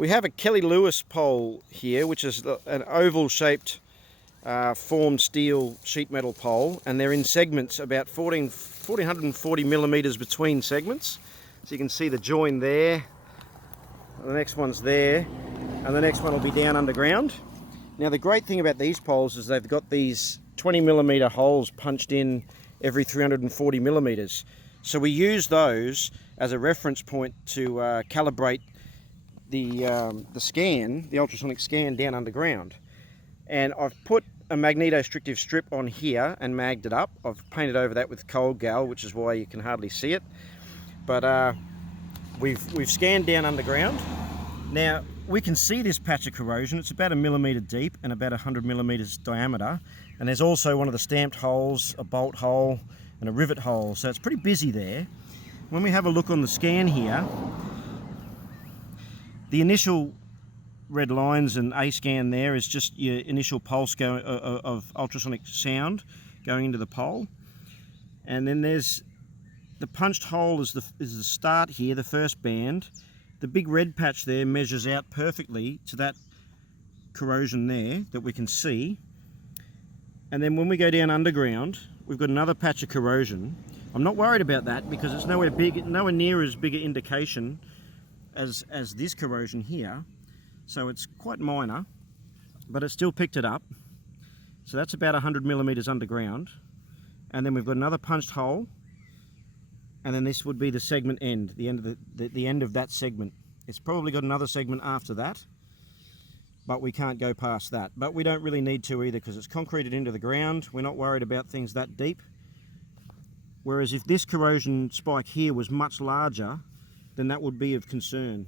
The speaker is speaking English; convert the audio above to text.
We have a Kelly Lewis pole here, which is an oval shaped formed steel sheet metal pole, and they're in segments about 1440 millimeters between segments. So you can see the join there, the next one's there, and the next one will be down underground. Now the great thing about these poles is they've got these 20 millimeter holes punched in every 340 millimeters. So we use those as a reference point to calibrate the scan, the ultrasonic scan down underground. And I've put a magnetostrictive strip on here and magged it up. I've painted over that with cold gal, which is why you can hardly see it. But we've scanned down underground. Now we can see this patch of corrosion. It's about 1 millimeter deep and about 100 millimeters diameter. And there's also one of the stamped holes, a bolt hole and a rivet hole. So it's pretty busy there. When we have a look on the scan here, the initial red lines and A scan there is just your initial pulse of ultrasonic sound going into the pole. And then there's the punched hole is the start here, the first band. The big red patch there measures out perfectly to that corrosion there that we can see. And then when we go down underground, we've got another patch of corrosion. I'm not worried about that because it's nowhere near as big an indication as this corrosion here. So it's quite minor, but it still picked it up. So that's about 100 millimeters underground. And then we've got another punched hole. And then this would be the segment end, the end of the end of that segment. It's probably got another segment after that, but we can't go past that. But we don't really need to either because it's concreted into the ground. We're not worried about things that deep. Whereas if this corrosion spike here was much larger, then that would be of concern.